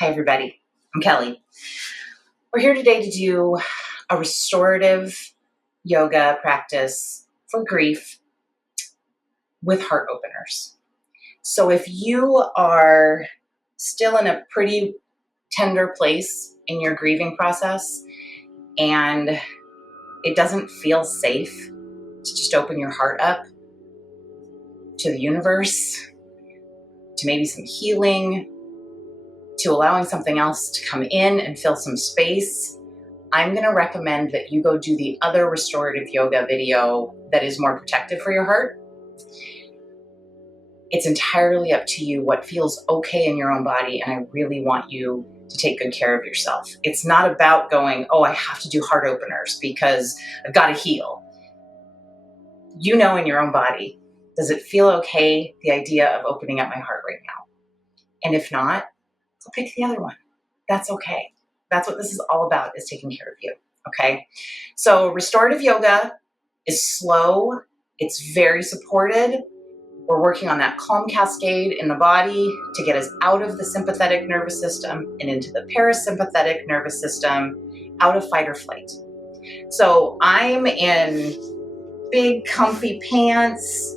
Hi, everybody. I'm Kelly. We're here today to do a restorative yoga practice for grief with heart openers. So if you are still in a pretty tender place in your grieving process and it doesn't feel safe to just open your heart up to the universe, to maybe some healing, to allowing something else to come in and fill some space, I'm going to recommend that you go do the other restorative yoga video that is more protective for your heart. It's entirely up to you what feels okay in your own body, and I really want you to take good care of yourself. It's not about going, oh, I have to do heart openers because I've got to heal. You know in your own body, does it feel okay, the idea of opening up my heart right now? And if not, so pick the other one. That's okay. That's what this is all about, is taking care of you, okay? So restorative yoga is slow. It's very supported. We're working on that calm cascade in the body to get us out of the sympathetic nervous system and into the parasympathetic nervous system, out of fight or flight. So I'm in big comfy pants,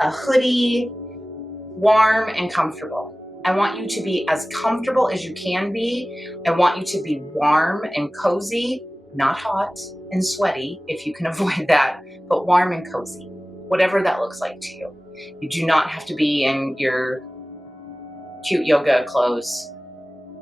a hoodie, warm and comfortable. I want you to be as comfortable as you can be. I want you to be warm and cozy, not hot and sweaty if you can avoid that, but warm and cozy, whatever that looks like to you. You do not have to be in your cute yoga clothes.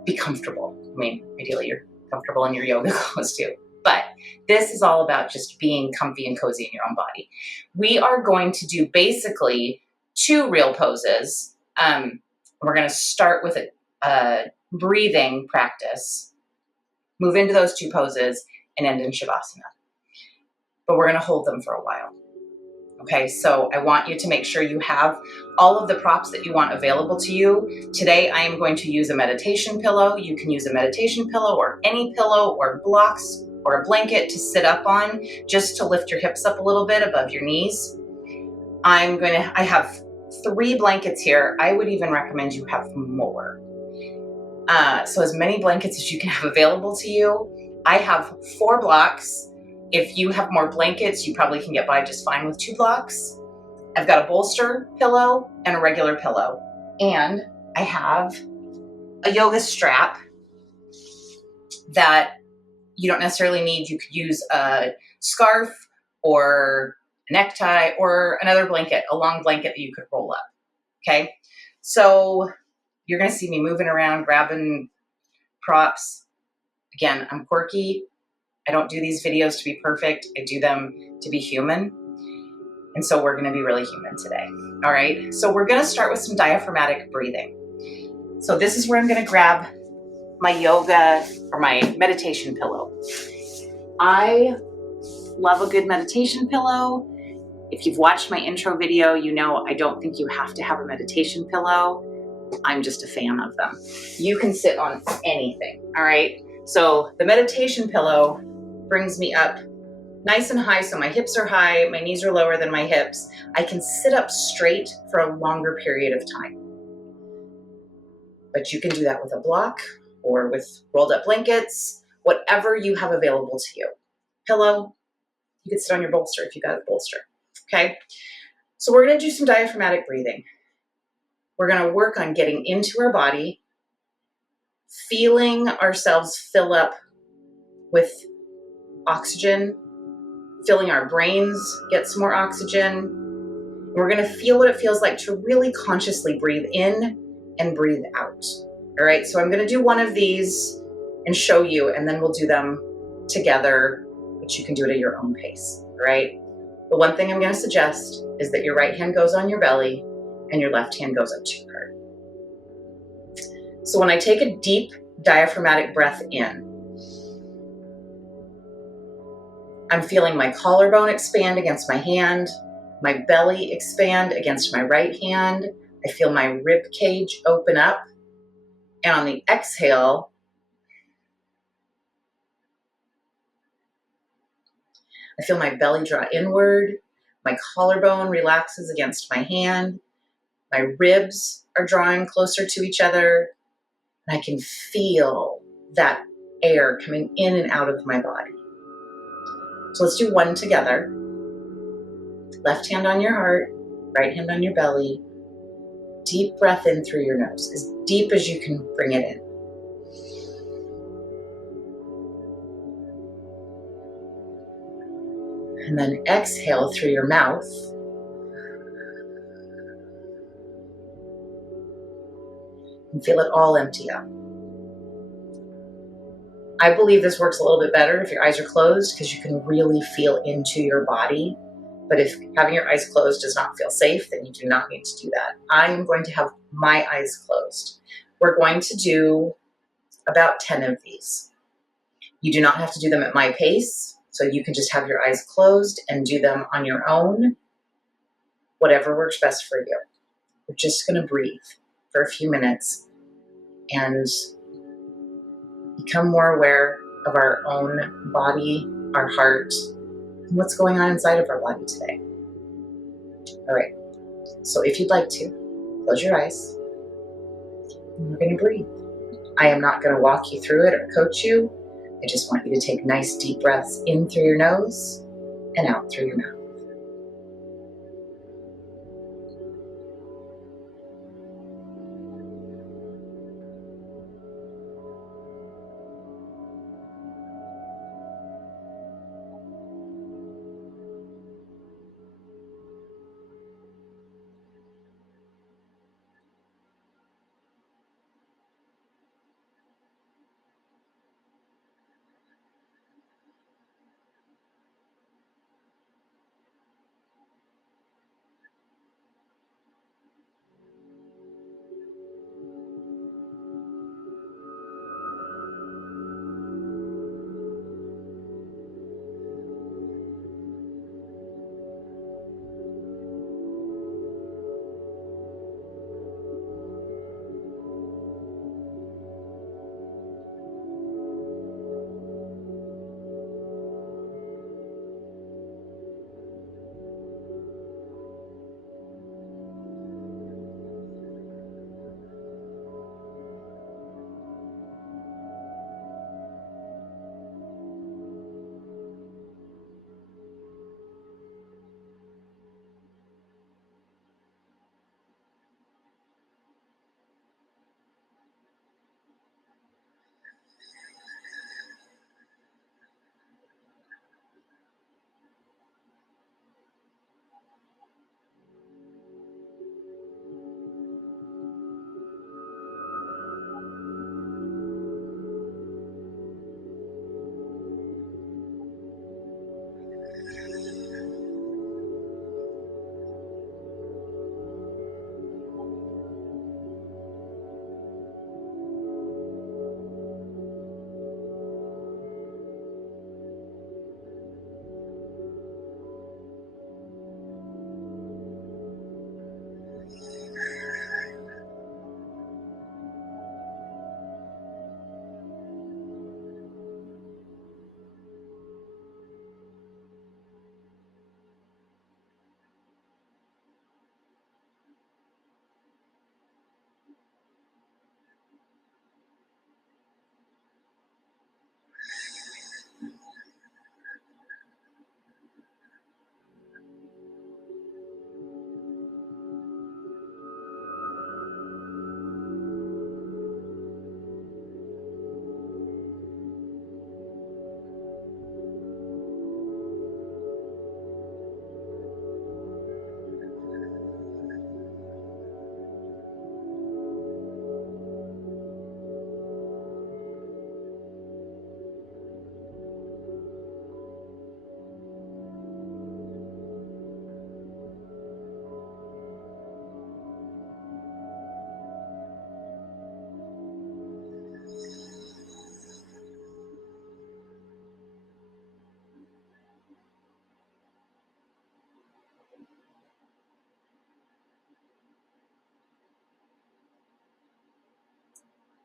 Be comfortable. I mean, ideally you're comfortable in your yoga clothes too. But this is all about just being comfy and cozy in your own body. We are going to do basically 2 real poses. We're going to start with a breathing practice, move into those 2 poses, and end in Shavasana. But we're going to hold them for a while. Okay, so I want you to make sure you have all of the props that you want available to you. Today, I am going to use a meditation pillow. You can use a meditation pillow or any pillow or blocks or a blanket to sit up on, just to lift your hips up a little bit above your knees. I have 3 blankets here. I would even recommend you have more. So as many blankets as you can have available to you. I have 4 blocks. If you have more blankets, you probably can get by just fine with 2 blocks. I've got a bolster pillow and a regular pillow. And I have a yoga strap that you don't necessarily need. You could use a scarf or a necktie or another blanket, a long blanket that you could roll up. Okay? So you're going to see me moving around, grabbing props. Again, I'm quirky. I don't do these videos to be perfect. I do them to be human. And so we're going to be really human today. All right. So we're going to start with some diaphragmatic breathing. So this is where I'm going to grab my yoga or my meditation pillow. I love a good meditation pillow. If you've watched my intro video, you know I don't think you have to have a meditation pillow. I'm just a fan of them. You can sit on anything. All right. So the meditation pillow brings me up nice and high, so my hips are high, my knees are lower than my hips. I can sit up straight for a longer period of time. But you can do that with a block or with rolled up blankets, whatever you have available to you. Pillow, you can sit on your bolster if you got a bolster. Okay, so we're going to do some diaphragmatic breathing. We're going to work on getting into our body, feeling ourselves fill up with oxygen, filling our brains get some more oxygen. We're going to feel what it feels like to really consciously breathe in and breathe out. All right, so I'm going to do one of these and show you, and then we'll do them together, but you can do it at your own pace. All right, the one thing I'm going to suggest is that your right hand goes on your belly and your left hand goes up to your heart. So when I take a deep diaphragmatic breath in, I'm feeling my collarbone expand against my hand, my belly expand against my right hand. I feel my rib cage open up. And on the exhale, I feel my belly draw inward. My collarbone relaxes against my hand. My ribs are drawing closer to each other. And I can feel that air coming in and out of my body. So let's do one together. Left hand on your heart, right hand on your belly. Deep breath in through your nose, as deep as you can bring it in. And then exhale through your mouth. And feel it all empty out. I believe this works a little bit better if your eyes are closed because you can really feel into your body. But if having your eyes closed does not feel safe, then you do not need to do that. I am going to have my eyes closed. We're going to do about 10 of these. You do not have to do them at my pace, so you can just have your eyes closed and do them on your own, whatever works best for you. We're just going to breathe for a few minutes and become more aware of our own body, our heart, and what's going on inside of our body today. All right, so if you'd like to, close your eyes, and we're going to breathe. I am not going to walk you through it or coach you. I just want you to take nice deep breaths in through your nose and out through your mouth.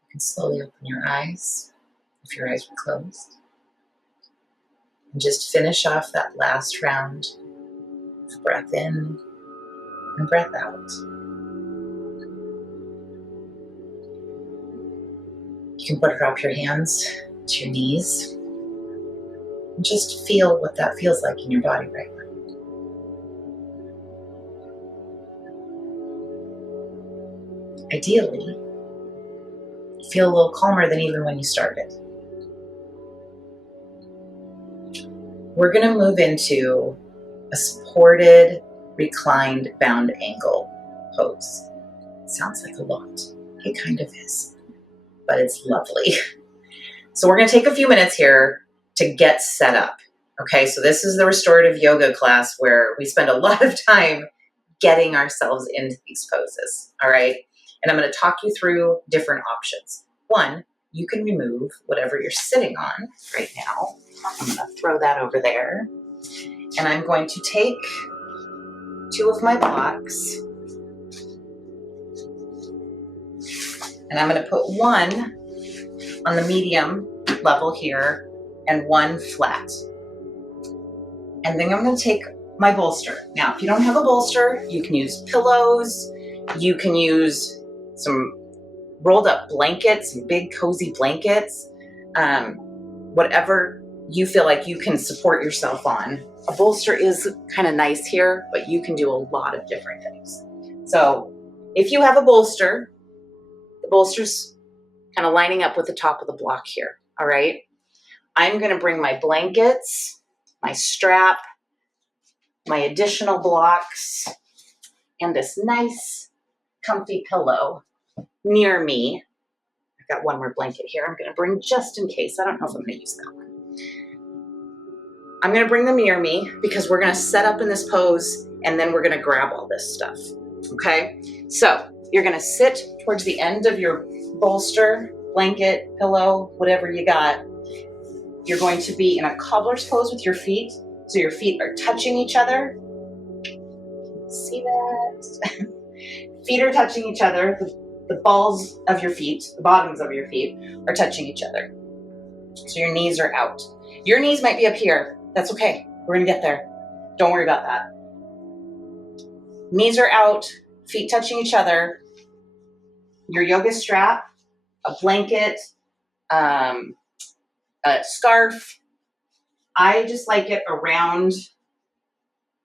You can slowly open your eyes if your eyes were closed. And just finish off that last round of breath in and breath out. You can drop your hands to your knees and just feel what that feels like in your body right now. Ideally, feel a little calmer than even when you started. We're going to move into a supported, reclined, bound angle pose. It sounds like a lot. It kind of is, but it's lovely. So we're going to take a few minutes here to get set up. Okay, so this is the restorative yoga class where we spend a lot of time getting ourselves into these poses. All right, and I'm going to talk you through different options. One, you can remove whatever you're sitting on right now. I'm going to throw that over there. And I'm going to take 2 of my blocks. And I'm going to put 1 on the medium level here and 1 flat. And then I'm going to take my bolster. Now, if you don't have a bolster, you can use pillows. You can use some rolled up blankets, some big cozy blankets, whatever you feel like you can support yourself on. A bolster is kind of nice here, but you can do a lot of different things. So if you have a bolster, the bolster's kind of lining up with the top of the block here, all right? I'm going to bring my blankets, my strap, my additional blocks, and this nice comfy pillow near me. I've got 1 more blanket here I'm going to bring just in case. I don't know if I'm going to use that one. I'm going to bring them near me because we're going to set up in this pose and then we're going to grab all this stuff. Okay? So you're going to sit towards the end of your bolster, blanket, pillow, whatever you got. You're going to be in a cobbler's pose with your feet. So your feet are touching each other. See that? Feet are touching each other. The balls of your feet, the bottoms of your feet are touching each other. So your knees are out. Your knees might be up here. That's okay. We're going to get there. Don't worry about that. Knees are out, feet touching each other. Your yoga strap, a blanket, a scarf. I just like it around,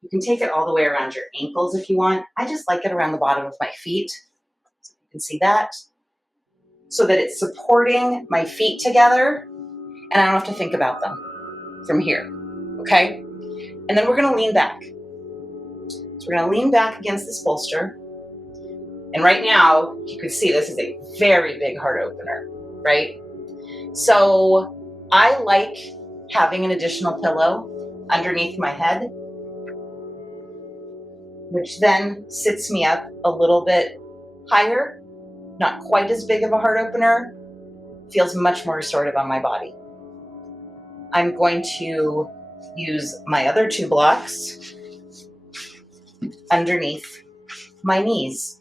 you can take it all the way around your ankles if you want. I just like it around the bottom of my feet. So you can see that. So that it's supporting my feet together and I don't have to think about them from here. Okay? And then we're going to lean back. So we're going to lean back against this bolster. And right now, you can see this is a very big heart opener, right? So I like having an additional pillow underneath my head, which then sits me up a little bit higher, not quite as big of a heart opener, feels much more restorative on my body. I'm going to use my other 2 blocks underneath my knees.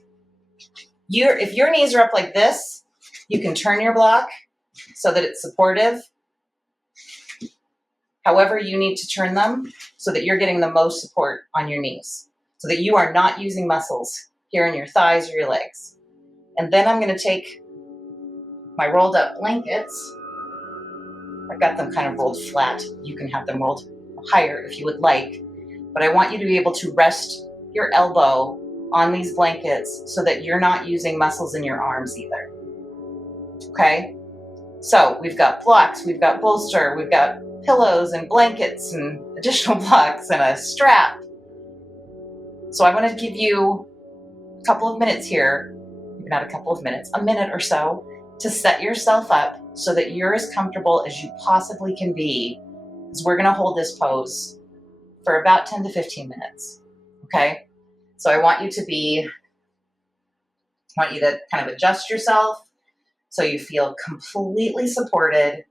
If your knees are up like this, you can turn your block so that it's supportive. However you need to turn them so that you're getting the most support on your knees, so that you are not using muscles here in your thighs or your legs. And then I'm going to take my rolled up blankets. I've got them kind of rolled flat. You can have them rolled higher if you would like, but I want you to be able to rest your elbow on these blankets so that you're not using muscles in your arms either. Okay? So we've got blocks, we've got bolster, we've got pillows and blankets and additional blocks and a strap. So I want to give you a couple of minutes here, maybe not a couple of minutes, a minute or so, to set yourself up so that you're as comfortable as you possibly can be, because we're going to hold this pose for about 10 to 15 minutes. Okay? So I want you to kind of adjust yourself so you feel completely supported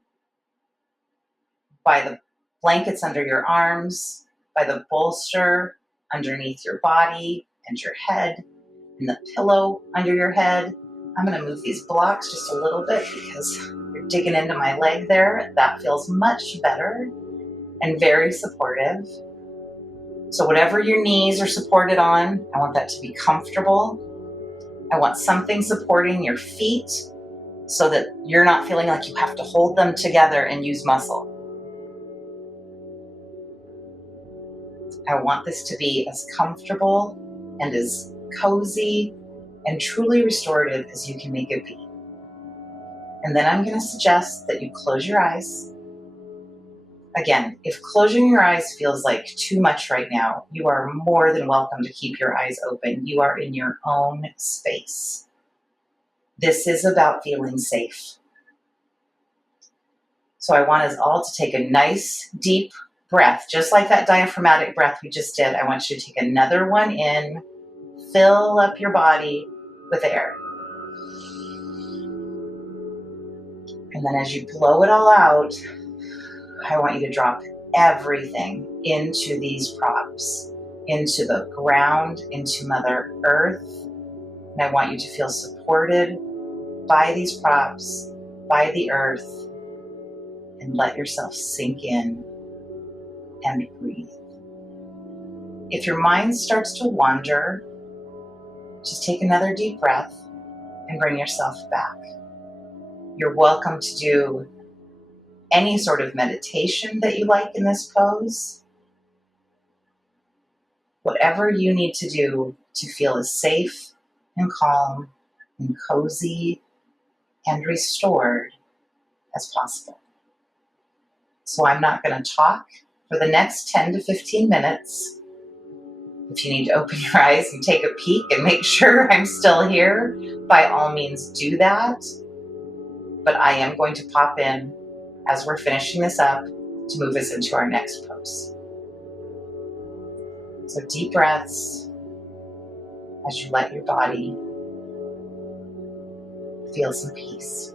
by the blankets under your arms, by the bolster underneath your body and your head, and the pillow under your head. I'm going to move these blocks just a little bit because you're digging into my leg there. That feels much better and very supportive. So whatever your knees are supported on, I want that to be comfortable. I want something supporting your feet so that you're not feeling like you have to hold them together and use muscle. I want this to be as comfortable and as cozy and truly restorative as you can make it be. And then I'm going to suggest that you close your eyes. Again, if closing your eyes feels like too much right now, you are more than welcome to keep your eyes open. You are in your own space. This is about feeling safe. So I want us all to take a nice, deep breath, just like that diaphragmatic breath we just did. I want you to take another one in, fill up your body with air. And then as you blow it all out, I want you to drop everything into these props, into the ground, into Mother Earth. And I want you to feel supported by these props, by the earth, and let yourself sink in and breathe. If your mind starts to wander, just take another deep breath and bring yourself back. You're welcome to do any sort of meditation that you like in this pose. Whatever you need to do to feel as safe and calm and cozy and restored as possible. So I'm not going to talk for the next 10 to 15 minutes. If you need to open your eyes and take a peek and make sure I'm still here, by all means do that. But I am going to pop in as we're finishing this up to move us into our next pose. So deep breaths as you let your body feel some peace.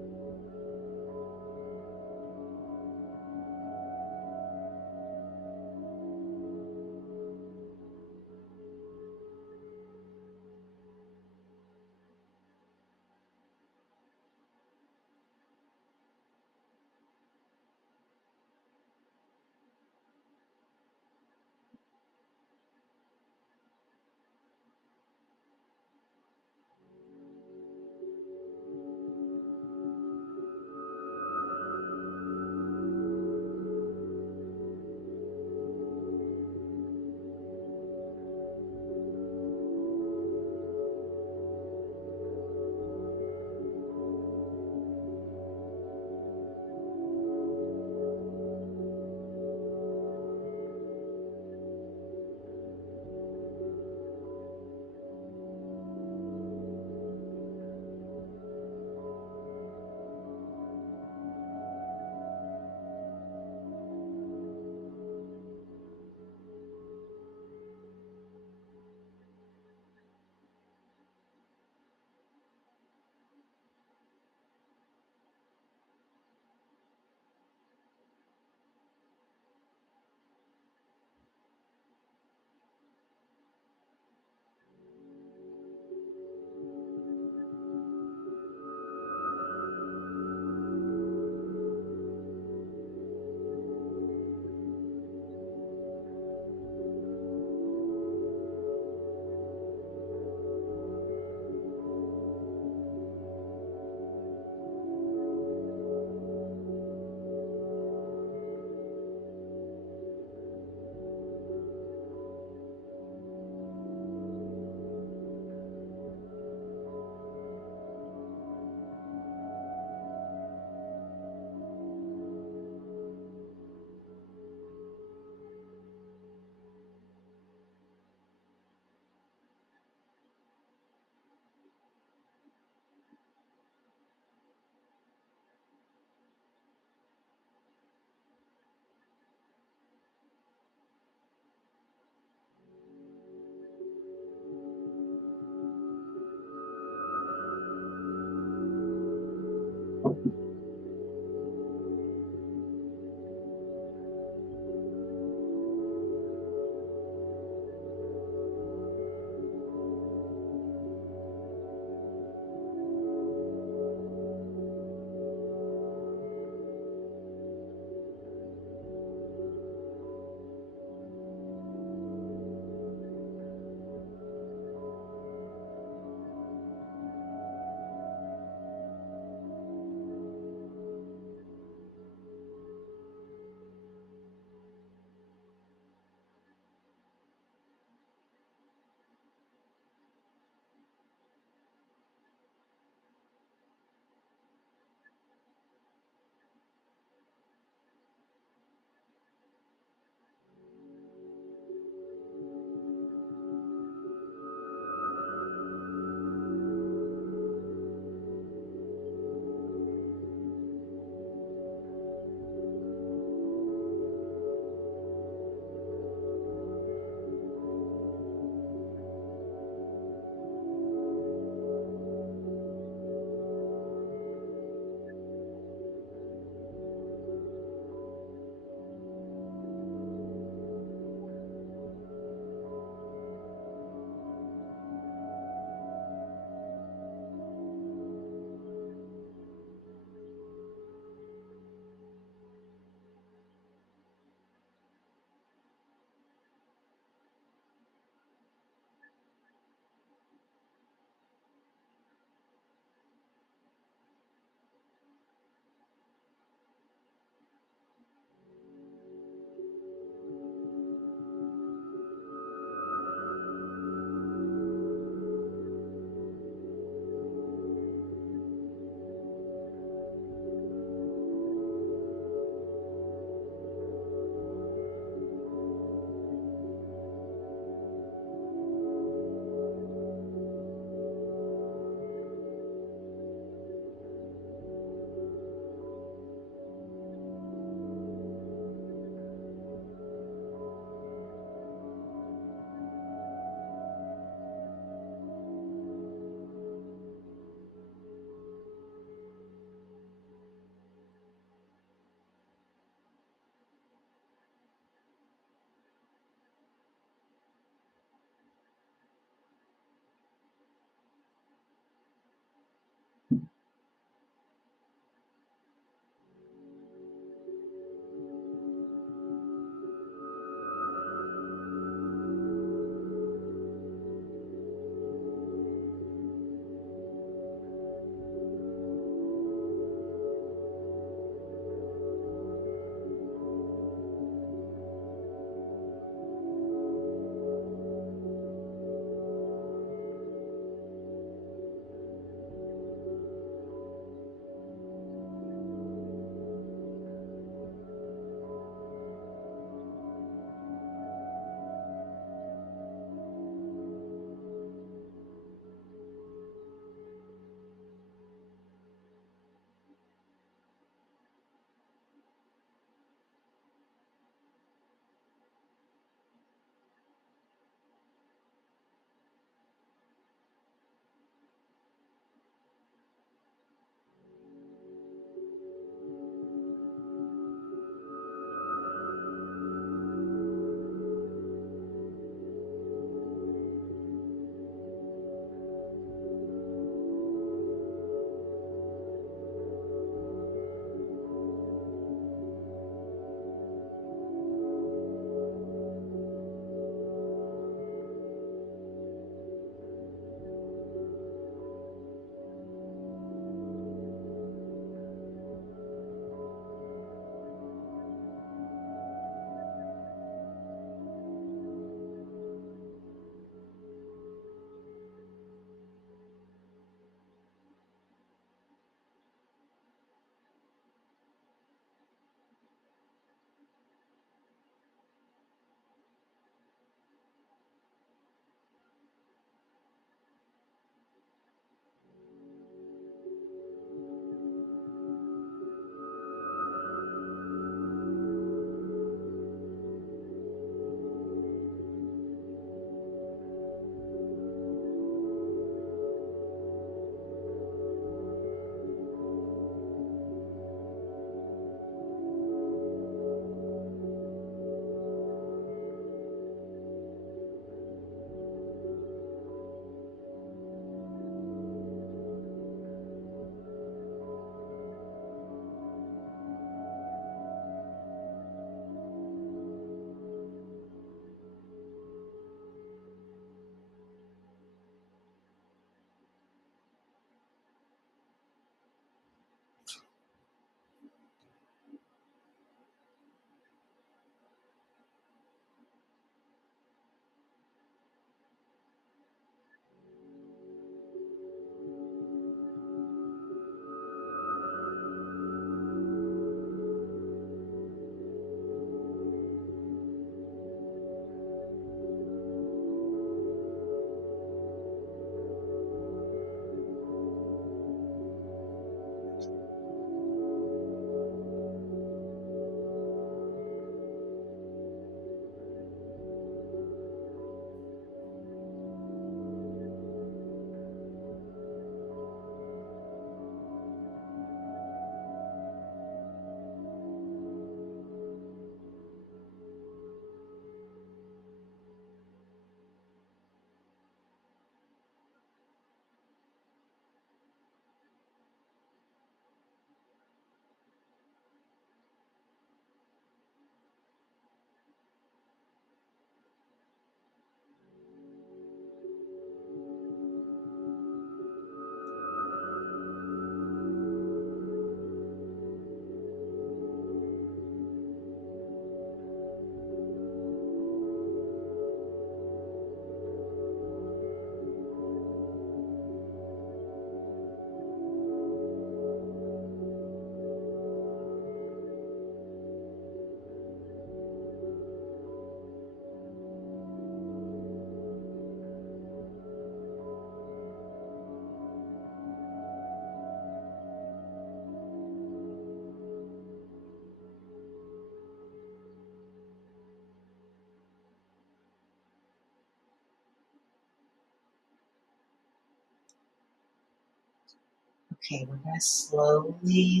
Okay, we're going to slowly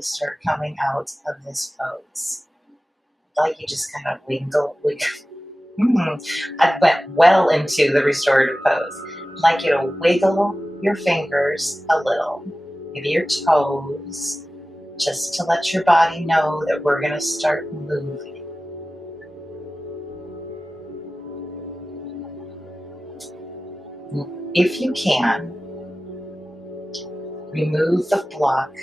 start coming out of this pose. Like you just kind of wiggle. I went well into the restorative pose. I'd like you to wiggle your fingers a little, maybe your toes, just to let your body know that we're going to start moving. If you can, remove the block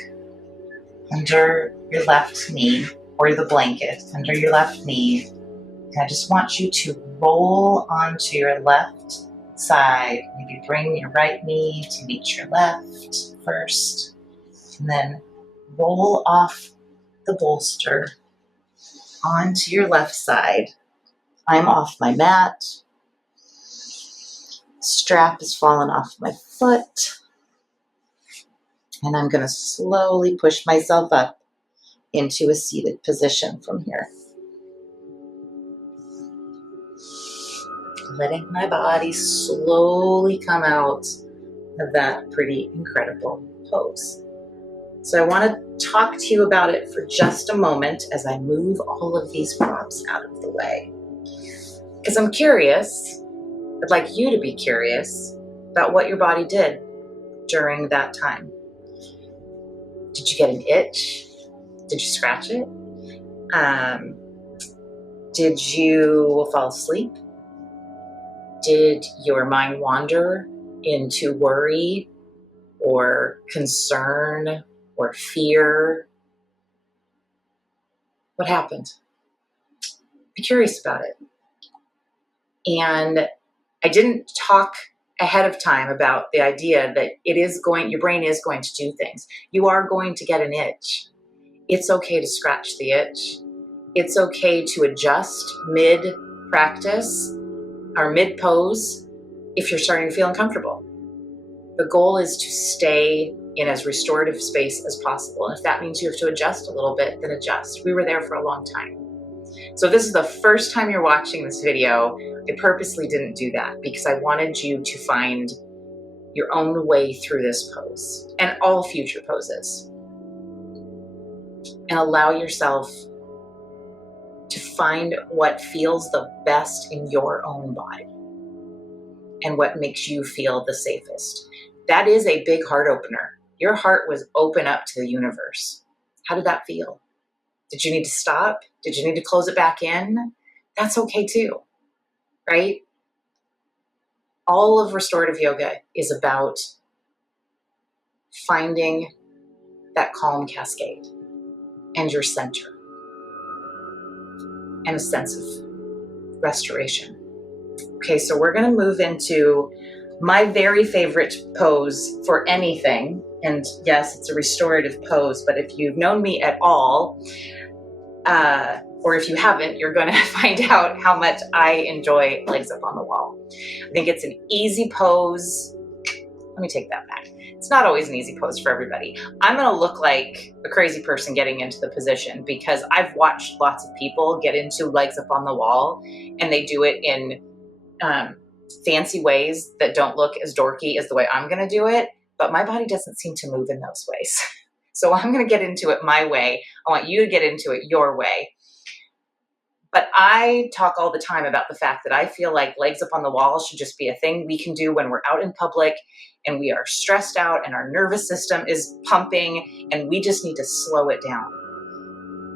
under your left knee, or the blanket under your left knee. And I just want you to roll onto your left side. Maybe bring your right knee to meet your left first, and then roll off the bolster onto your left side. I'm off my mat. Strap has fallen off my foot. And I'm going to slowly push myself up into a seated position from here. Letting my body slowly come out of that pretty incredible pose. So I want to talk to you about it for just a moment as I move all of these props out of the way. Because I'm curious, I'd like you to be curious about what your body did during that time. Did you get an itch? Did you scratch it? Did you fall asleep? Did your mind wander into worry or concern or fear? What happened? Be curious about it. And I didn't talk ahead of time about the idea that your brain is going to do things. You are going to get an itch. It's okay to scratch the itch. It's okay to adjust mid-practice or mid-pose if you're starting to feel uncomfortable. The goal is to stay in as restorative space as possible. And if that means you have to adjust a little bit, then adjust. We were there for a long time. So if this is the first time you're watching this video, I purposely didn't do that because I wanted you to find your own way through this pose and all future poses. And allow yourself to find what feels the best in your own body and what makes you feel the safest. That is a big heart opener. Your heart was open up to the universe. How did that feel? Did you need to stop? Did you need to close it back in? That's okay too, right? All of restorative yoga is about finding that calm cascade and your center and a sense of restoration. Okay, so we're going to move into my very favorite pose for anything. And yes, it's a restorative pose, but if you've known me at all, or if you haven't, you're going to find out how much I enjoy legs up on the wall. I think it's an easy pose. Let me take that back. It's not always an easy pose for everybody. I'm going to look like a crazy person getting into the position because I've watched lots of people get into legs up on the wall and they do it in fancy ways that don't look as dorky as the way I'm going to do it, but my body doesn't seem to move in those ways. So I'm going to get into it my way. I want you to get into it your way. But I talk all the time about the fact that I feel like legs up on the wall should just be a thing we can do when we're out in public and we are stressed out and our nervous system is pumping and we just need to slow it down.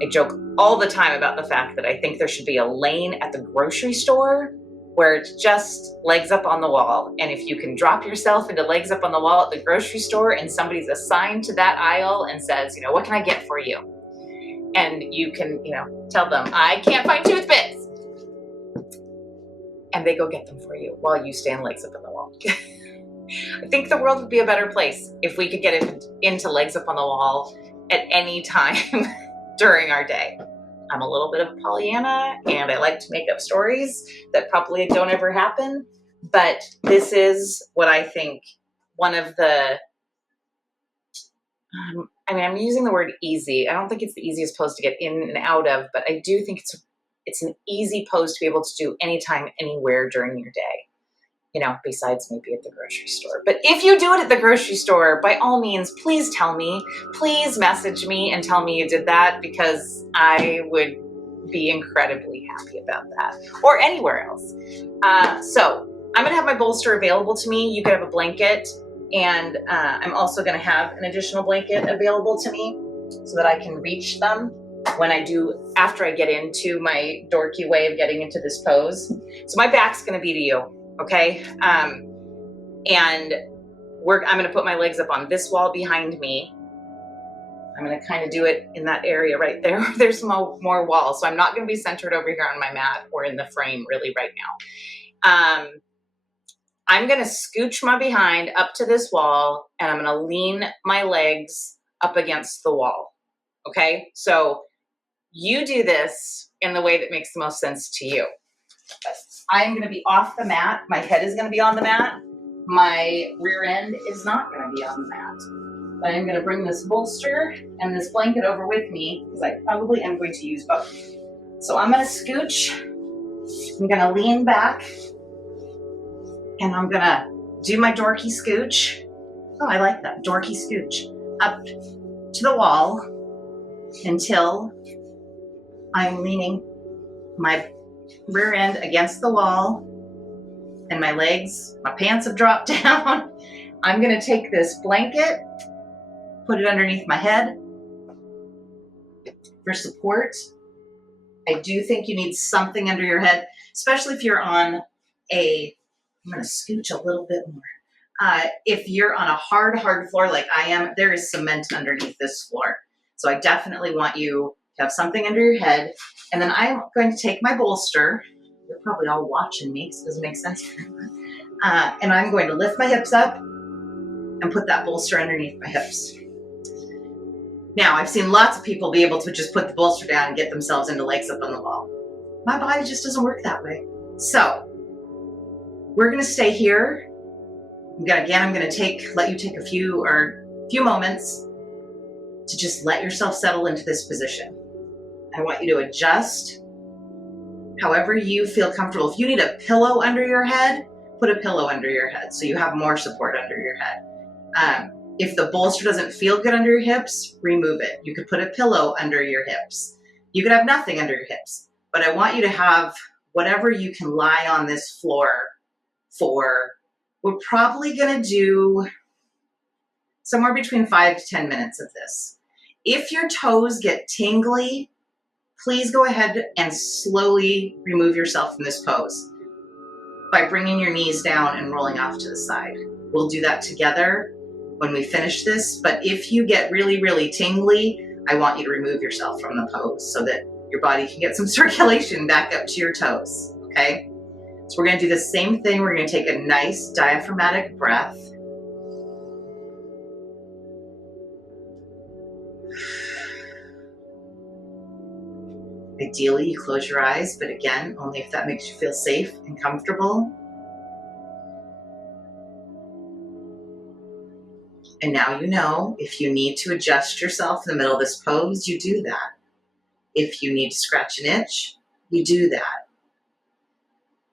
I joke all the time about the fact that I think there should be a lane at the grocery store where it's just legs up on the wall. And if you can drop yourself into legs up on the wall at the grocery store and somebody's assigned to that aisle and says, what can I get for you? And you can, tell them, I can't find toothpicks. And they go get them for you while you stand legs up on the wall. I think the world would be a better place if we could get into legs up on the wall at any time during our day. I'm a little bit of a Pollyanna and I like to make up stories that probably don't ever happen. But this is what I think one of the, I'm using the word easy. I don't think it's the easiest pose to get in and out of, but I do think it's an easy pose to be able to do anytime, anywhere during your day. besides maybe at the grocery store. But if you do it at the grocery store, by all means, please tell me. Please message me and tell me you did that, because I would be incredibly happy about that, or anywhere else. So I'm gonna have my bolster available to me. You could have a blanket, and I'm also gonna have an additional blanket available to me so that I can reach them after I get into my dorky way of getting into this pose. So my back's gonna be to you, okay? And I'm gonna put my legs up on this wall behind me. I'm gonna kind of do it in that area right there. There's more wall, so I'm not gonna be centered over here on my mat or in the frame really right now. I'm gonna scooch my behind up to this wall, and I'm gonna lean my legs up against the wall, okay? So you do this in the way that makes the most sense to you. But I'm gonna be off the mat. My head is gonna be on the mat. My rear end is not gonna be on the mat. But I'm gonna bring this bolster and this blanket over with me, because I probably am going to use both. So I'm gonna scooch, I'm gonna lean back, and I'm gonna do my dorky scooch. Oh, I like that, dorky scooch. Up to the wall until I'm leaning my rear end against the wall and my pants have dropped down. I'm gonna take this blanket, put it underneath my head for support. I do think you need something under your head, especially if you're on I'm gonna scooch a little bit more. If you're on a hard floor like I am, there is cement underneath this floor. So I definitely want you to have something under your head. And then I'm going to take my bolster. You're probably all watching me because it doesn't make sense. And I'm going to lift my hips up and put that bolster underneath my hips. Now, I've seen lots of people be able to just put the bolster down and get themselves into legs up on the wall. My body just doesn't work that way. So we're gonna stay here. I'm gonna let you take a few moments to just let yourself settle into this position. I want you to adjust however you feel comfortable. If you need a pillow under your head, put a pillow under your head so you have more support under your head. If the bolster doesn't feel good under your hips, remove it. You could put a pillow under your hips. You could have nothing under your hips, but I want you to have whatever you can lie on this floor for. We're probably gonna do somewhere between 5 to 10 minutes of this. If your toes get tingly, please go ahead and slowly remove yourself from this pose by bringing your knees down and rolling off to the side. We'll do that together when we finish this, but if you get really, really tingly, I want you to remove yourself from the pose so that your body can get some circulation back up to your toes, okay? So we're gonna do the same thing. We're gonna take a nice diaphragmatic breath. Ideally, you close your eyes, but again, only if that makes you feel safe and comfortable. And now you know, if you need to adjust yourself in the middle of this pose, you do that. If you need to scratch an itch, you do that.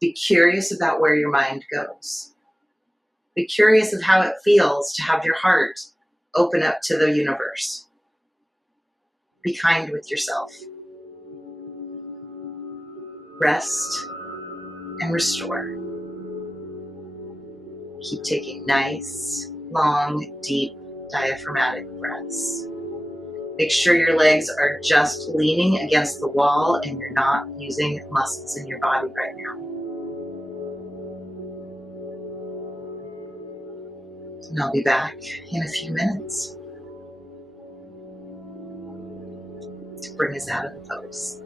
Be curious about where your mind goes. Be curious of how it feels to have your heart open up to the universe. Be kind with yourself. Rest and restore. Keep taking nice, long, deep, diaphragmatic breaths. Make sure your legs are just leaning against the wall and you're not using muscles in your body right now. And I'll be back in a few minutes to bring us out of the pose.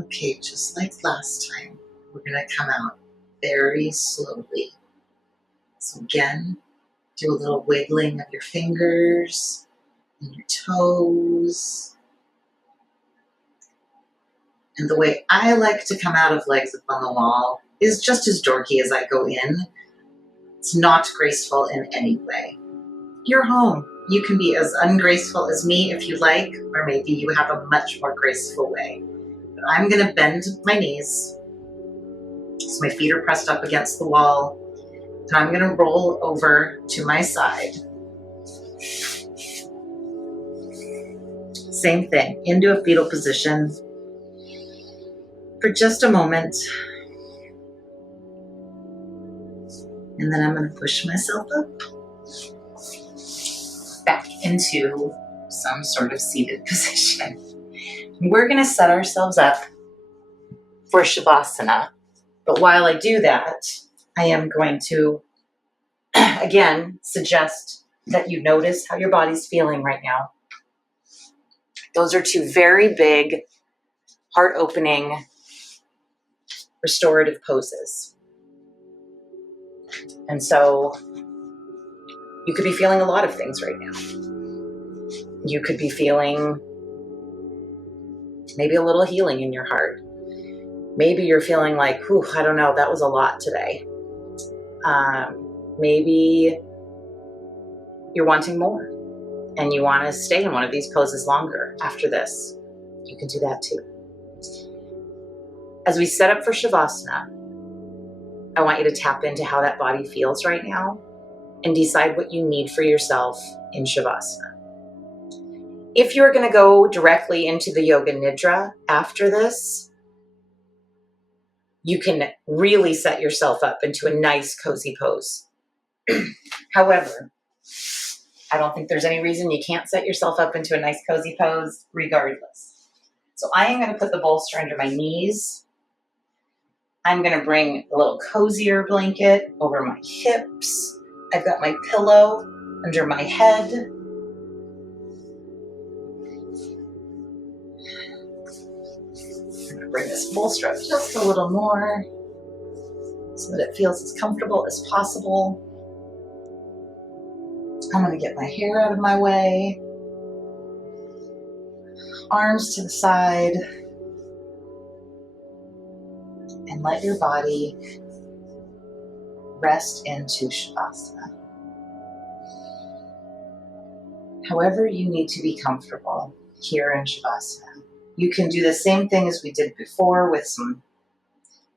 Okay, just like last time, we're going to come out very slowly. So again, do a little wiggling of your fingers and your toes. And the way I like to come out of legs up on the wall is just as dorky as I go in. It's not graceful in any way. You're home. You can be as ungraceful as me if you like, or maybe you have a much more graceful way. But I'm going to bend my knees so my feet are pressed up against the wall, and I'm going to roll over to my side. Same thing, into a fetal position for just a moment. And then I'm going to push myself up back into some sort of seated position. We're going to set ourselves up for Shavasana. But while I do that, I am going to, again, suggest that you notice how your body's feeling right now. Those are two very big, heart-opening, restorative poses. And so you could be feeling a lot of things right now. You could be feeling maybe a little healing in your heart. Maybe you're feeling like, whew, I don't know, that was a lot today. Maybe you're wanting more and you want to stay in one of these poses longer after this. You can do that too. As we set up for Shavasana, I want you to tap into how that body feels right now and decide what you need for yourself in Shavasana. If you're going to go directly into the Yoga Nidra after this, you can really set yourself up into a nice, cozy pose. However, I don't think there's any reason you can't set yourself up into a nice, cozy pose regardless. So I am going to put the bolster under my knees. I'm going to bring a little cozier blanket over my hips. I've got my pillow under my head. I'm going to bring this bolster up just a little more so that it feels as comfortable as possible. I'm going to get my hair out of my way. Arms to the side. And let your body rest into Shavasana. However you need to be comfortable here in Shavasana. You can do the same thing as we did before with some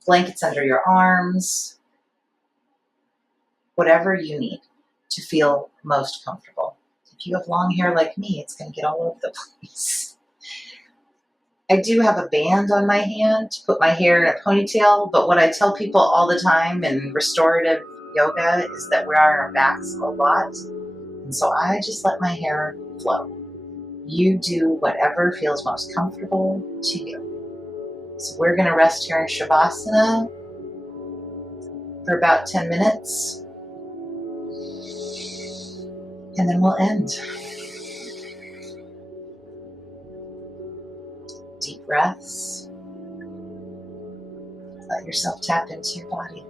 blankets under your arms. Whatever you need to feel most comfortable. If you have long hair like me, it's going to get all over the place. I do have a band on my hand to put my hair in a ponytail, but what I tell people all the time in restorative yoga is that we're on our backs a lot. And so I just let my hair flow. You do whatever feels most comfortable to you. So we're going to rest here in Shavasana for about 10 minutes. And then we'll end. Deep breaths. Let yourself tap into your body.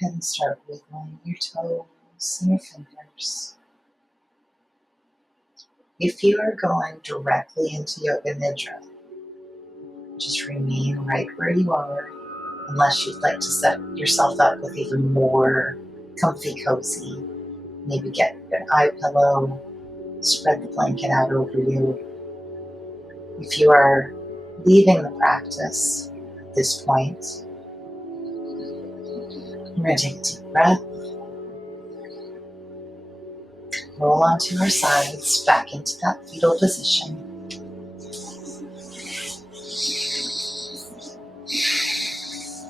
ahead and start wiggling your toes and your fingers. If you are going directly into Yoga Nidra, just remain right where you are, unless you'd like to set yourself up with even more comfy cozy. Maybe get an eye pillow, spread the blanket out over you. If you are leaving the practice at this point, we're going to take a deep breath, roll onto our sides, back into that fetal position.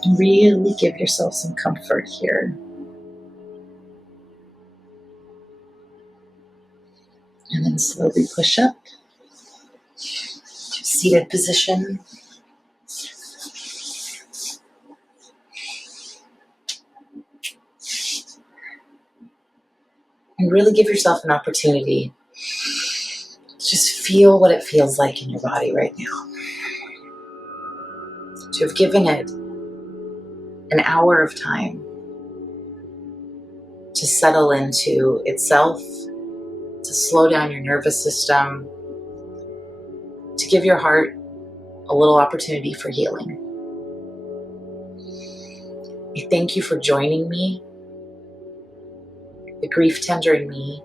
And really give yourself some comfort here. And then slowly push up to seated position. And really give yourself an opportunity to just feel what it feels like in your body right now. To have given it an hour of time to settle into itself, to slow down your nervous system, to give your heart a little opportunity for healing. I thank you for joining me. The grief tender in me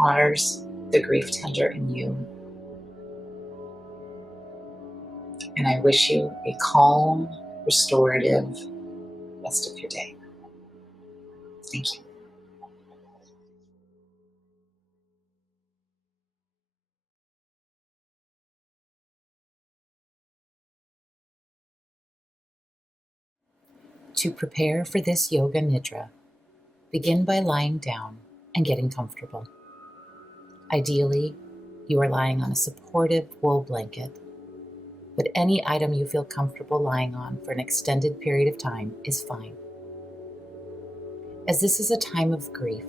honors the grief tender in you. And I wish you a calm, restorative rest of your day. Thank you. To prepare for this yoga nidra, begin by lying down and getting comfortable. Ideally, you are lying on a supportive wool blanket, but any item you feel comfortable lying on for an extended period of time is fine. As this is a time of grief,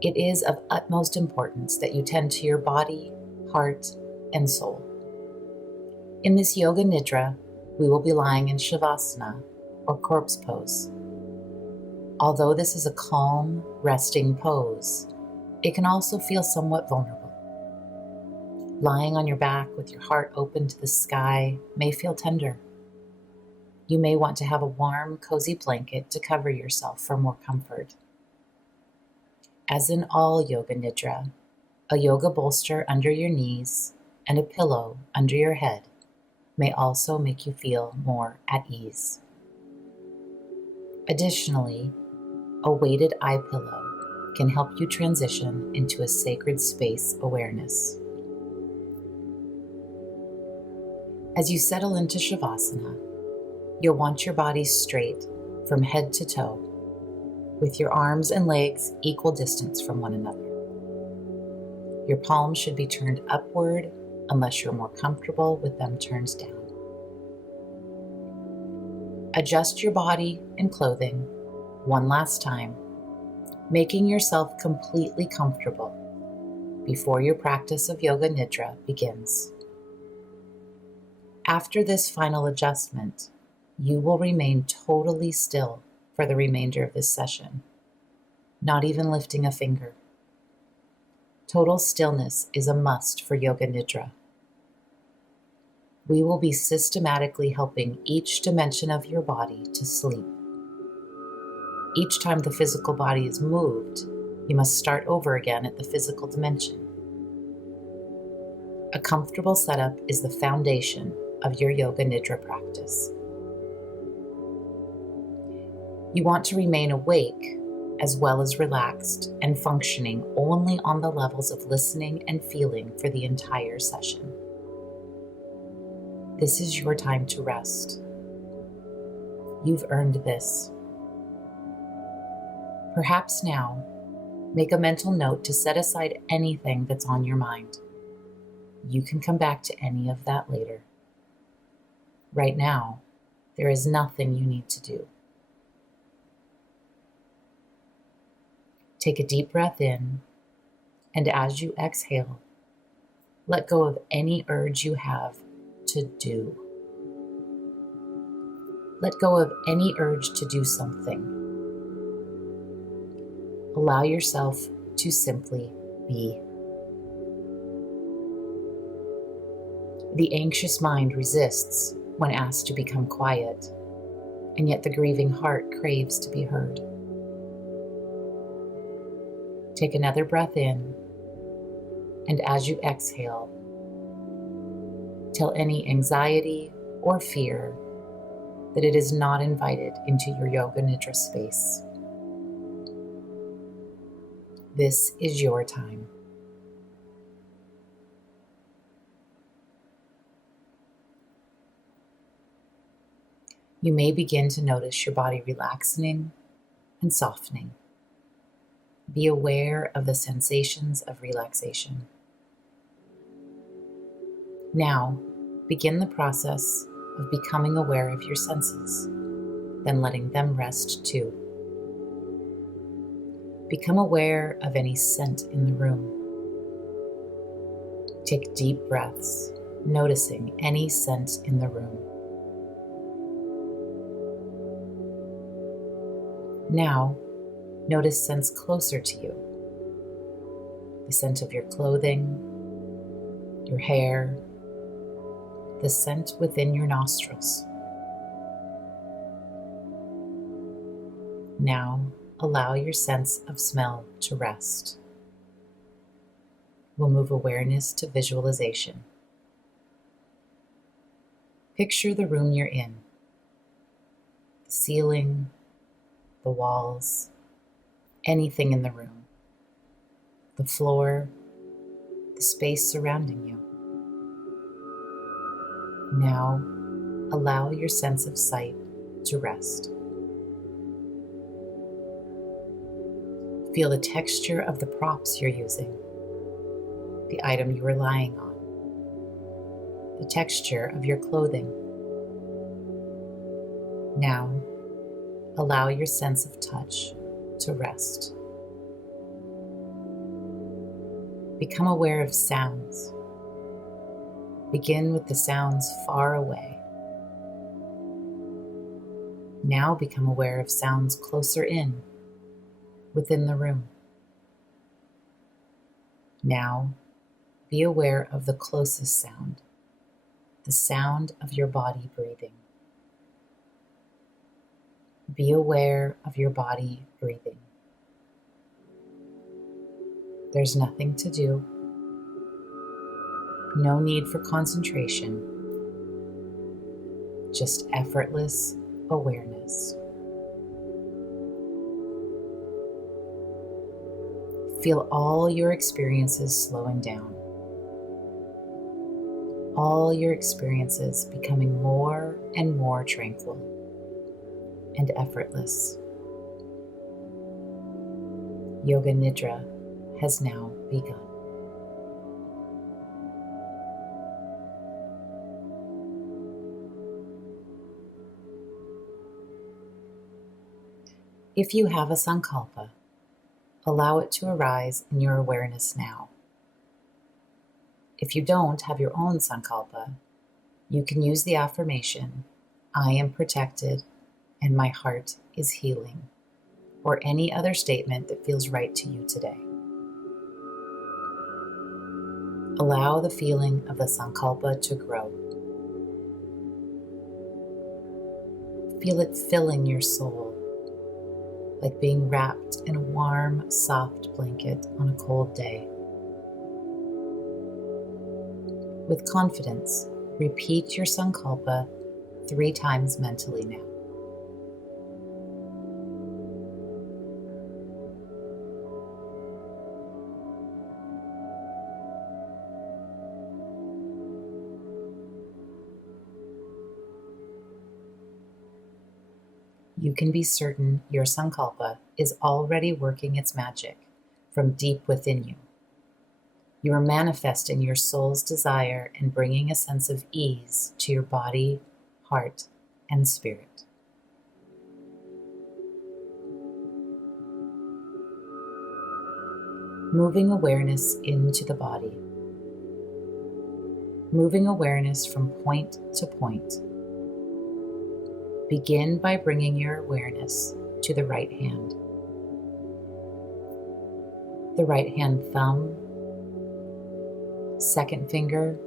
it is of utmost importance that you tend to your body, heart, and soul. In this yoga nidra, we will be lying in shavasana, or corpse pose. Although this is a calm, resting pose, it can also feel somewhat vulnerable. Lying on your back with your heart open to the sky may feel tender. You may want to have a warm, cozy blanket to cover yourself for more comfort. As in all yoga nidra, a yoga bolster under your knees and a pillow under your head may also make you feel more at ease. Additionally, a weighted eye pillow can help you transition into a sacred space awareness. As you settle into shavasana, you'll want your body straight from head to toe, with your arms and legs equal distance from one another. Your palms should be turned upward unless you're more comfortable with them turned down. Adjust your body and clothing one last time, making yourself completely comfortable before your practice of yoga nidra begins. After this final adjustment, you will remain totally still for the remainder of this session, not even lifting a finger. Total stillness is a must for yoga nidra. We will be systematically helping each dimension of your body to sleep. Each time the physical body is moved, you must start over again at the physical dimension. A comfortable setup is the foundation of your yoga nidra practice. You want to remain awake as well as relaxed and functioning only on the levels of listening and feeling for the entire session. This is your time to rest. You've earned this. Perhaps now, make a mental note to set aside anything that's on your mind. You can come back to any of that later. Right now, there is nothing you need to do. Take a deep breath in, and as you exhale, let go of any urge you have to do. Let go of any urge to do something, Allow yourself to simply be. The anxious mind resists when asked to become quiet, and yet the grieving heart craves to be heard. Take another breath in, and as you exhale, tell any anxiety or fear that it is not invited into your yoga nidra space. This is your time. You may begin to notice your body relaxing and softening. Be aware of the sensations of relaxation. Now, begin the process of becoming aware of your senses, then letting them rest too. Become aware of any scent in the room. Take deep breaths, noticing any scent in the room. Now, notice scents closer to you. The scent of your clothing, your hair, the scent within your nostrils. Now, allow your sense of smell to rest. We'll move awareness to visualization. Picture the room you're in. The ceiling, the walls, anything in the room. The floor, the space surrounding you. Now, allow your sense of sight to rest. Feel the texture of the props you're using, the item you are lying on, the texture of your clothing. Now, allow your sense of touch to rest. Become aware of sounds. Begin with the sounds far away. Now become aware of sounds closer in, within the room. Now, be aware of the closest sound, the sound of your body breathing. Be aware of your body breathing. There's nothing to do. No need for concentration. Just effortless awareness. Feel all your experiences slowing down. All your experiences becoming more and more tranquil and effortless. Yoga Nidra has now begun. If you have a sankalpa, allow it to arise in your awareness now. If you don't have your own sankalpa, you can use the affirmation, "I am protected and my heart is healing," or any other statement that feels right to you today. Allow the feeling of the sankalpa to grow. Feel it filling your soul, like being wrapped in a warm, soft blanket on a cold day. With confidence, repeat your sankalpa 3 times mentally now. You can be certain your sankalpa is already working its magic from deep within you. You are manifesting your soul's desire and bringing a sense of ease to your body, heart, and spirit. Moving awareness into the body. Moving awareness from point to point. Begin by bringing your awareness to the right hand. the right hand thumb, second finger,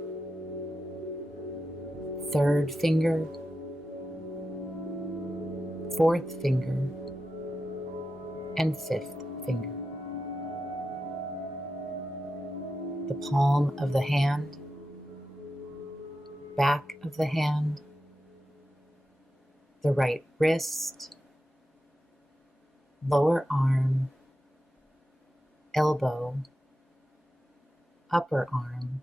third finger, fourth finger, and fifth finger. The palm of the hand, back of the hand, the right wrist, lower arm, elbow, upper arm,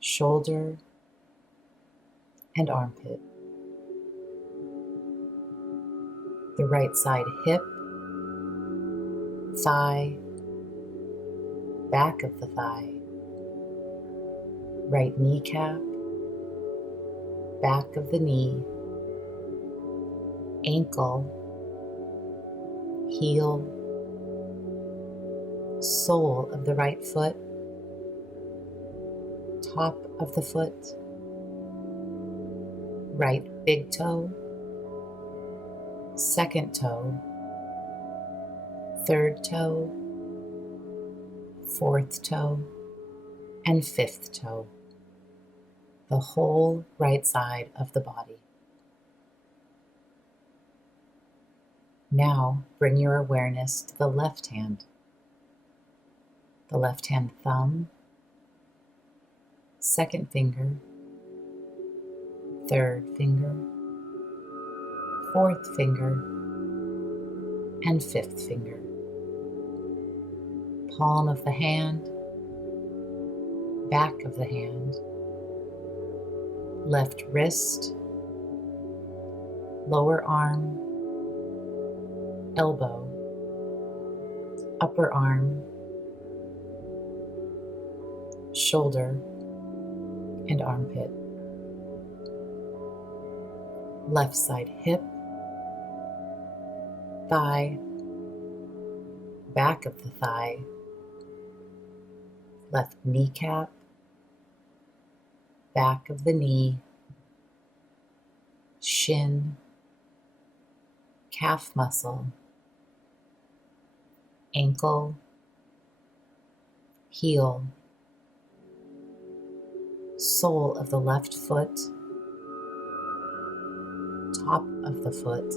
shoulder, and armpit. The right side hip, thigh, back of the thigh, right kneecap, back of the knee, ankle, heel, sole of the right foot, top of the foot, right big toe, second toe, third toe, fourth toe, and fifth toe. The whole right side of the body. Now bring your awareness to the left hand thumb, second finger, third finger, fourth finger, and fifth finger. Palm of the hand, back of the hand, left wrist, lower arm, elbow, upper arm, shoulder, and armpit. Left side hip, thigh, back of the thigh, left kneecap, back of the knee, shin, calf muscle, ankle, heel, sole of the left foot, top of the foot,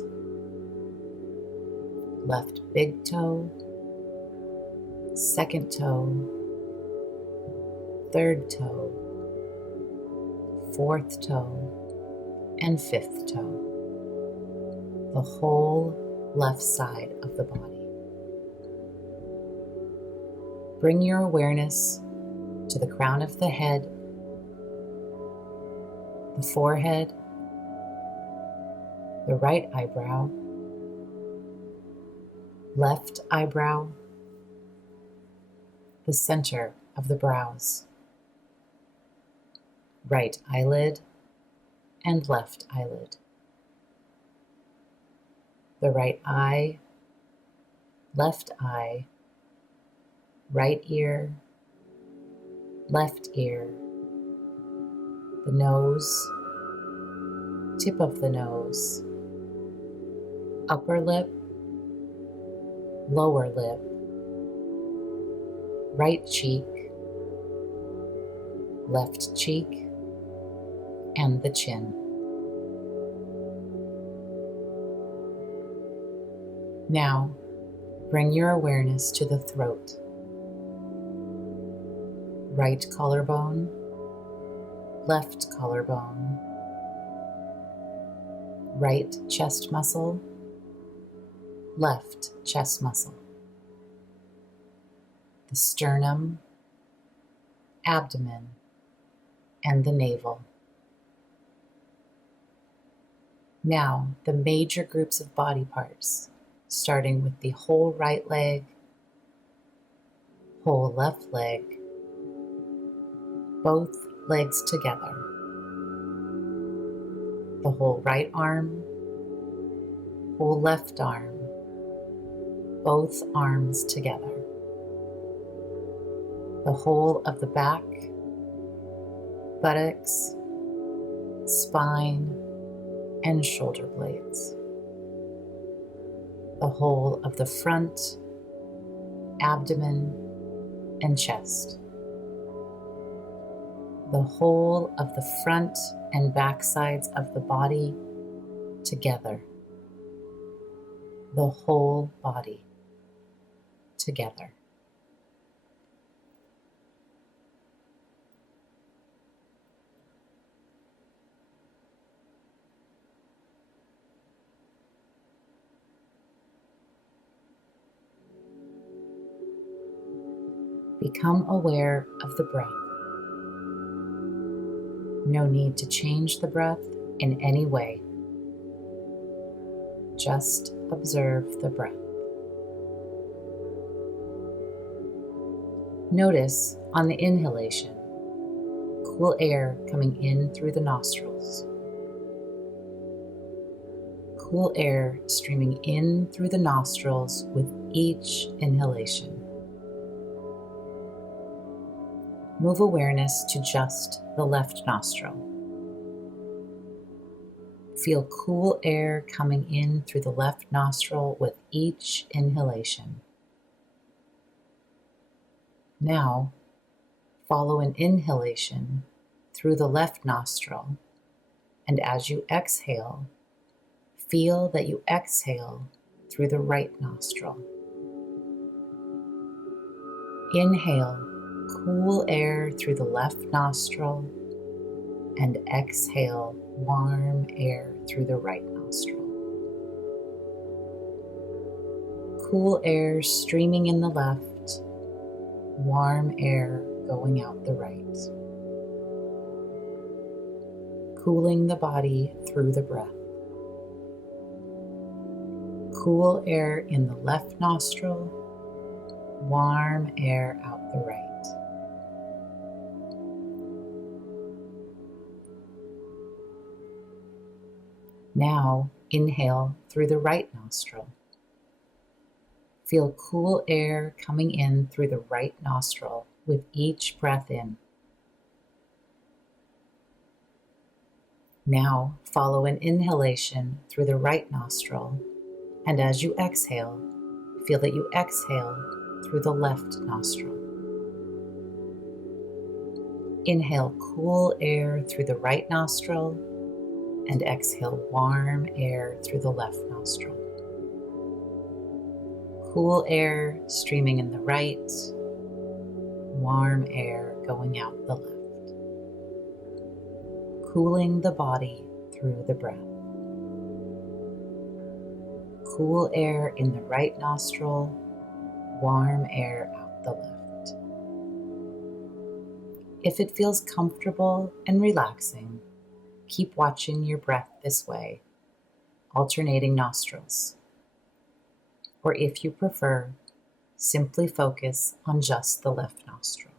left big toe, second toe, third toe, fourth toe, and fifth toe. The whole left side of the body. Bring your awareness to the crown of the head, the forehead, the right eyebrow, left eyebrow, the center of the brows, right eyelid and left eyelid, the right eye, left eye, right ear, left ear, the nose, tip of the nose, upper lip, lower lip, right cheek, left cheek, and the chin. Now, bring your awareness to the throat. Right collarbone, left collarbone, right chest muscle, left chest muscle, the sternum, abdomen, and the navel. Now, the major groups of body parts, starting with the whole right leg, whole left leg, both legs together, the whole right arm, whole left arm, both arms together, the whole of the back, buttocks, spine, and shoulder blades, the whole of the front, abdomen, and chest. The whole of the front and back sides of the body together. The whole body together. Become aware of the breath. No need to change the breath in any way. Just observe the breath. Notice on the inhalation, cool air coming in through the nostrils. Cool air streaming in through the nostrils with each inhalation. Move awareness to just the left nostril. Feel cool air coming in through the left nostril with each inhalation. Now, follow an inhalation through the left nostril, and as you exhale, feel that you exhale through the right nostril. Inhale cool air through the left nostril, and exhale warm air through the right nostril. Cool air streaming in the left, warm air going out the right. Cooling the body through the breath. Cool air in the left nostril, warm air out the right. Now inhale through the right nostril. Feel cool air coming in through the right nostril with each breath in. Now follow an inhalation through the right nostril, and as you exhale, feel that you exhale through the left nostril. Inhale cool air through the right nostril, and exhale warm air through the left nostril. Cool air streaming in the right, warm air going out the left. Cooling the body through the breath. Cool air in the right nostril, warm air out the left. If it feels comfortable and relaxing, keep watching your breath this way, alternating nostrils. Or if you prefer, simply focus on just the left nostril.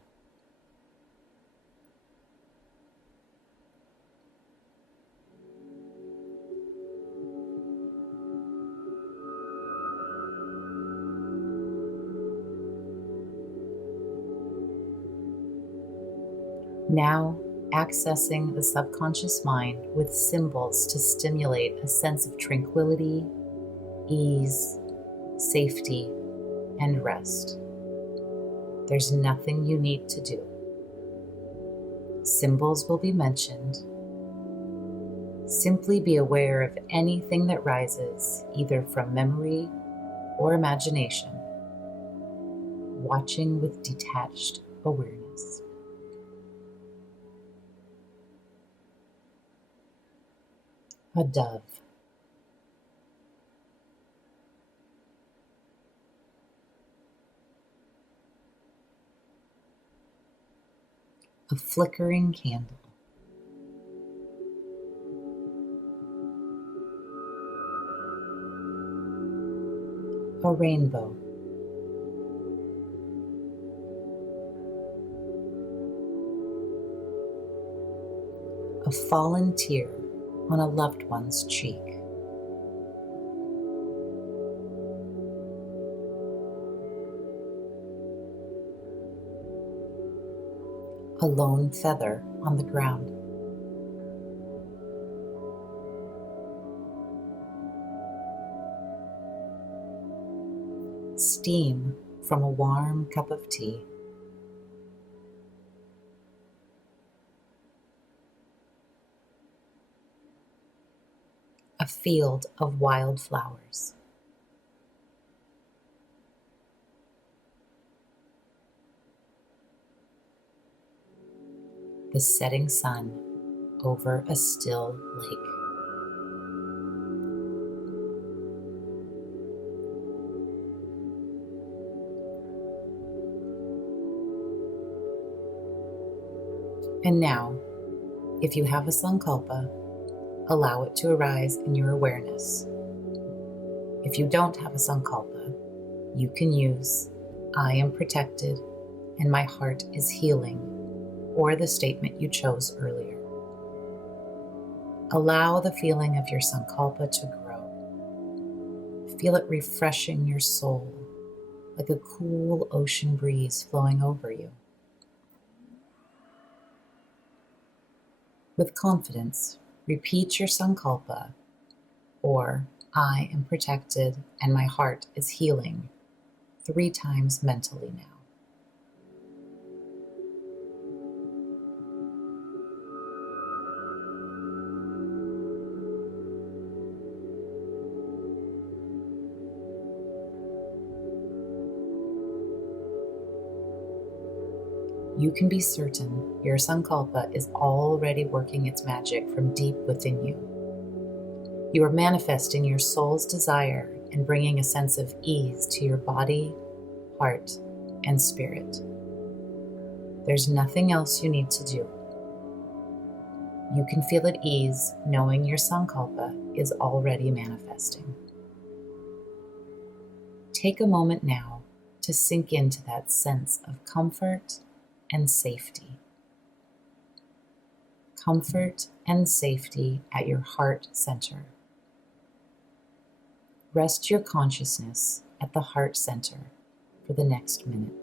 Now, accessing the subconscious mind with symbols to stimulate a sense of tranquility, ease, safety, and rest. There's nothing you need to do. Symbols will be mentioned. Simply be aware of anything that rises, either from memory or imagination, watching with detached awareness. A dove. A flickering candle. A rainbow. A fallen tear on a loved one's cheek. A lone feather on the ground. Steam from a warm cup of tea. A field of wildflowers. The setting sun over a still lake. And now, if you have a sankalpa, allow it to arise in your awareness. If you don't have a sankalpa, you can use I am protected and my heart is healing, or the statement you chose earlier. Allow the feeling of your sankalpa to grow. Feel it refreshing your soul like a cool ocean breeze flowing over you. With confidence, repeat your sankalpa, or I am protected and my heart is healing, 3 times mentally now. You can be certain your sankalpa is already working its magic from deep within you. You are manifesting your soul's desire and bringing a sense of ease to your body, heart, and spirit. There's nothing else you need to do. You can feel at ease knowing your sankalpa is already manifesting. Take a moment now to sink into that sense of comfort and safety. Comfort and safety at your heart center. Rest your consciousness at the heart center for the next minute.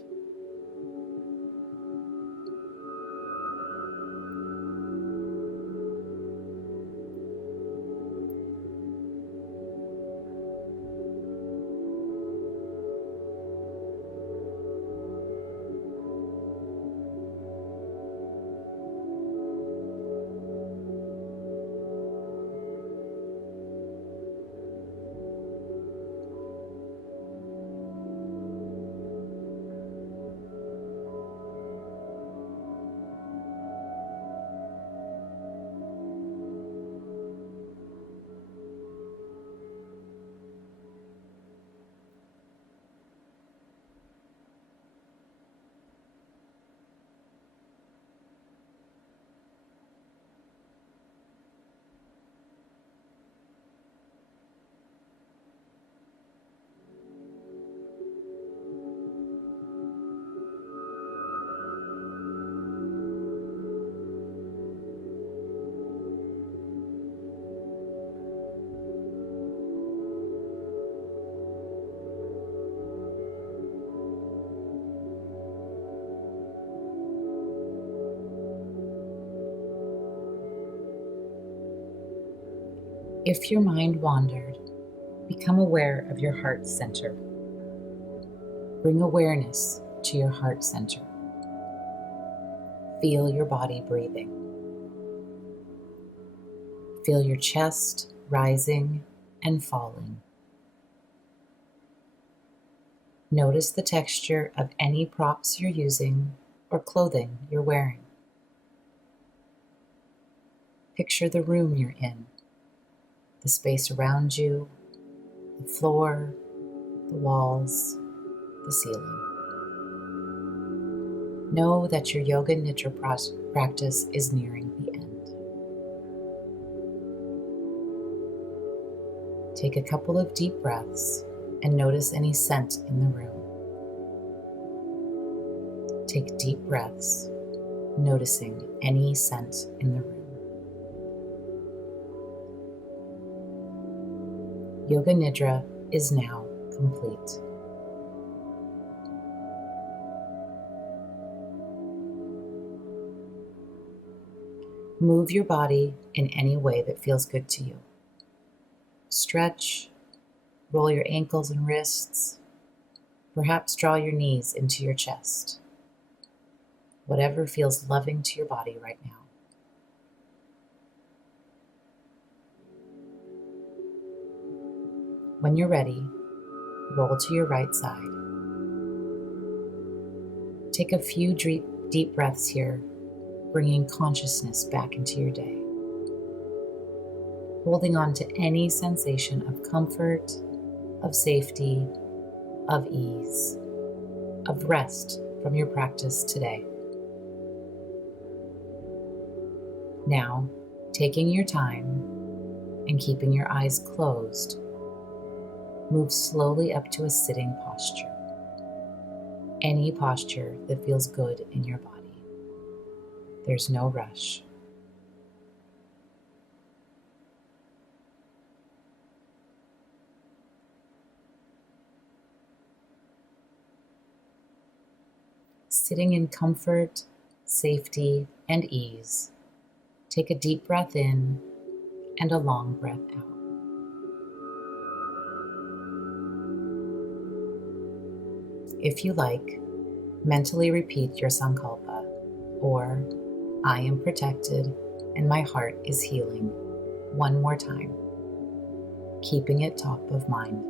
If your mind wandered, become aware of your heart center. Bring awareness to your heart center. Feel your body breathing. Feel your chest rising and falling. Notice the texture of any props you're using or clothing you're wearing. Picture the room you're in, the space around you, the floor, the walls, the ceiling. Know that your yoga nidra practice is nearing the end. Take a couple of deep breaths and notice any scent in the room. Take deep breaths, noticing any scent in the room. Yoga Nidra is now complete. Move your body in any way that feels good to you. Stretch, roll your ankles and wrists, Perhaps draw your knees into your chest. Whatever feels loving to your body right now. When you're ready, roll to your right side. Take a few deep breaths here, bringing consciousness back into your day. Holding on to any sensation of comfort, of safety, of ease, of rest from your practice today. Now, taking your time and keeping your eyes closed, move slowly up to a sitting posture. Any posture that feels good in your body. There's no rush. Sitting in comfort, safety, and ease, take a deep breath in and a long breath out. If you like, mentally repeat your sankalpa, or I am protected and my heart is healing, one more time, keeping it top of mind.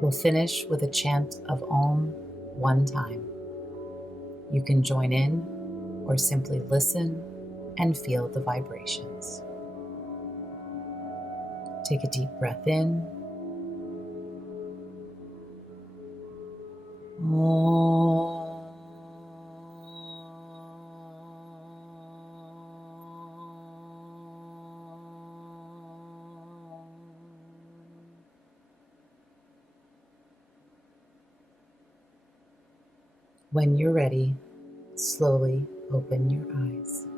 We'll finish with a chant of Om one time. You can join in or simply listen and feel the vibrations. Take a deep breath in. Om. When you're ready, slowly open your eyes.